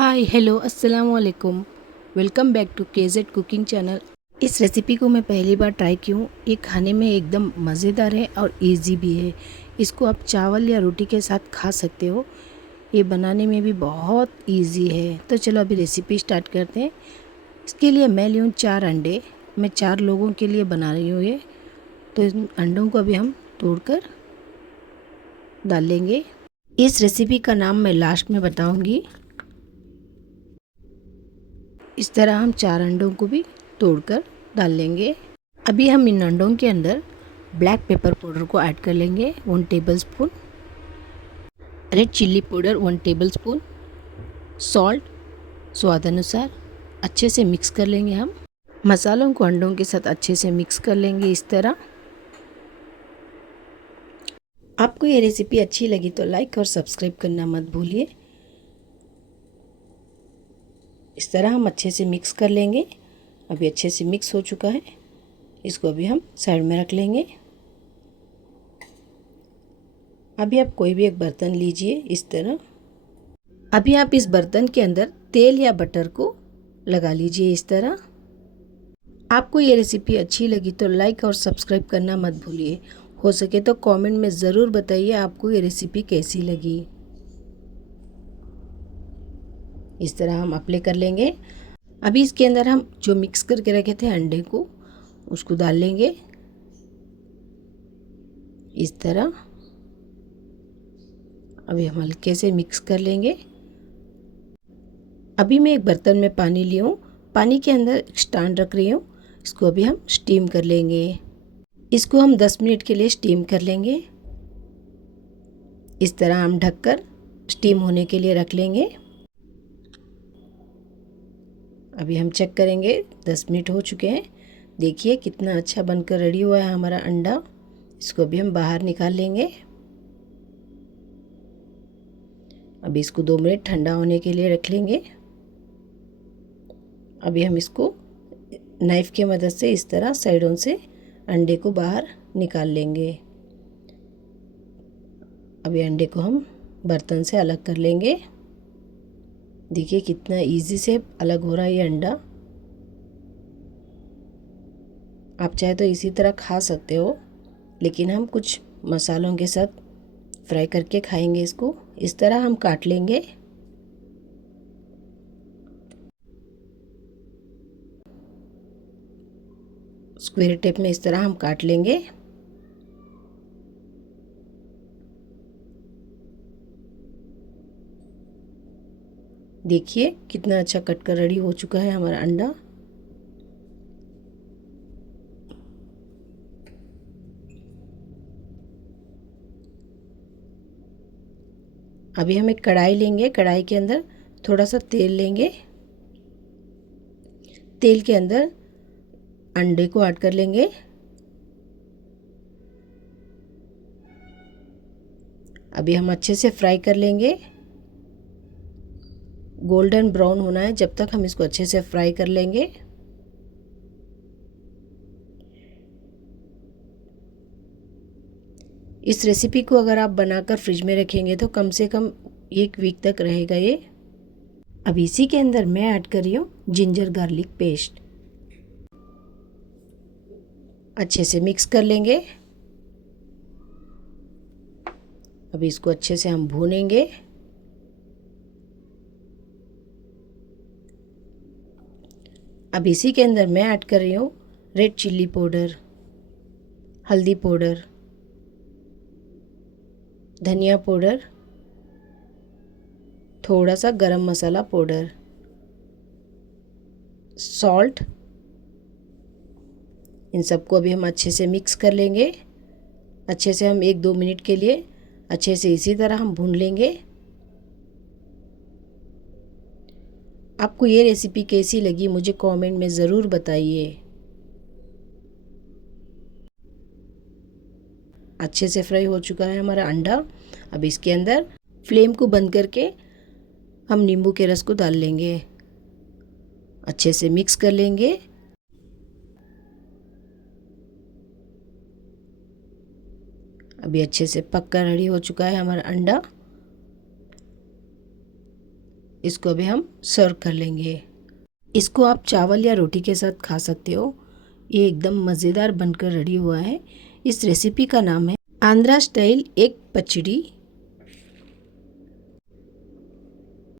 हाय hello अस्सलाम वालेकुम। Welcome back to KZ cooking channel. इस रेसिपी को मैं पहली बार ट्राई की हूँ। ये खाने में एकदम मज़ेदार है और इजी भी है। इसको आप चावल या रोटी के साथ खा सकते हो। ये बनाने में भी बहुत इजी है। तो चलो अभी रेसिपी स्टार्ट करते हैं। इसके लिए मैं ली हूँ 4 अंडे। मैं 4 लोगों के लिए बना रही हूँ ये। तो इन अंडों को अभी हम तोड़कर डाल लेंगे। इस रेसिपी का नाम मैं लास्ट में बताऊँगी। इस तरह हम 4 अंडों को भी तोड़कर डाल लेंगे। अभी हम इन अंडों के अंदर ब्लैक पेपर पाउडर को ऐड कर लेंगे 1 tablespoon, red chilli powder 1 tablespoon, salt स्वाद अनुसार। अच्छे से मिक्स कर लेंगे हम। मसालों को अंडों के साथ अच्छे से मिक्स कर लेंगे इस तरह। आपको ये रेसिपी अच्छी लगी तो लाइक और सब्सक्राइब करना मत भूलिए। इस तरह हम अच्छे से मिक्स कर लेंगे। अभी अच्छे से मिक्स हो चुका है। इसको अभी हम साइड में रख लेंगे। अभी आप कोई भी एक बर्तन लीजिए इस तरह। अभी आप इस बर्तन के अंदर तेल या बटर को लगा लीजिए इस तरह। आपको ये रेसिपी अच्छी लगी तो लाइक और सब्सक्राइब करना मत भूलिए। हो सके तो कमेंट में ज़रूर बताइए आपको ये रेसिपी कैसी लगी। इस तरह हम अप्लाई कर लेंगे। अभी इसके अंदर हम जो मिक्स करके रखे थे अंडे को उसको डाल लेंगे इस तरह। अभी हम हल्के से मिक्स कर लेंगे। अभी मैं एक बर्तन में पानी ली हूँ। पानी के अंदर एक स्टैंड रख रही हूँ। इसको अभी हम स्टीम कर लेंगे। इसको हम 10 मिनट के लिए स्टीम कर लेंगे। इस तरह हम ढककर स्टीम होने के लिए रख लेंगे। अभी हम चेक करेंगे 10 मिनट हो चुके हैं। देखिए कितना अच्छा बनकर रेडी हुआ है हमारा अंडा। इसको अभी हम बाहर निकाल लेंगे। अभी इसको 2 मिनट ठंडा होने के लिए रख लेंगे। अभी हम इसको नाइफ़ की मदद से इस तरह साइडों से अंडे को बाहर निकाल लेंगे। अभी अंडे को हम बर्तन से अलग कर लेंगे। देखिए कितना इजी से अलग हो रहा है ये अंडा। आप चाहे तो इसी तरह खा सकते हो, लेकिन हम कुछ मसालों के साथ फ्राई करके खाएंगे इसको। इस तरह हम काट लेंगे। स्क्वायर टेप में इस तरह हम काट लेंगे। देखिए कितना अच्छा कट कर रेडी हो चुका है हमारा अंडा। अभी हम एक कढ़ाई लेंगे। कढ़ाई के अंदर थोड़ा सा तेल लेंगे। तेल के अंदर अंडे को ऐड कर लेंगे। अभी हम अच्छे से फ्राई कर लेंगे। गोल्डन ब्राउन होना है जब तक हम इसको अच्छे से फ्राई कर लेंगे। इस रेसिपी को अगर आप बनाकर फ्रिज में रखेंगे तो कम से कम 1 वीक तक रहेगा ये। अब इसी के अंदर मैं ऐड कर रही हूँ जिंजर गार्लिक पेस्ट। अच्छे से मिक्स कर लेंगे। अब इसको अच्छे से हम भूनेंगे। अब इसी के अंदर मैं ऐड कर रही हूँ रेड चिल्ली पाउडर, हल्दी पाउडर, धनिया पाउडर, थोड़ा सा गरम मसाला पाउडर, सॉल्ट। इन सबको अभी हम अच्छे से मिक्स कर लेंगे। अच्छे से हम 1-2 मिनट के लिए अच्छे से इसी तरह हम भून लेंगे। आपको ये रेसिपी कैसी लगी मुझे कमेंट में ज़रूर बताइए। अच्छे से फ्राई हो चुका है हमारा अंडा। अब इसके अंदर फ्लेम को बंद करके हम नींबू के रस को डाल लेंगे। अच्छे से मिक्स कर लेंगे। अभी अच्छे से पक कर रेडी हो चुका है हमारा अंडा। इसको अभी हम सर्व कर लेंगे। इसको आप चावल या रोटी के साथ खा सकते हो। ये एकदम मज़ेदार बनकर रेडी हुआ है। इस रेसिपी का नाम है आंध्रा स्टाइल एग पचड़ी।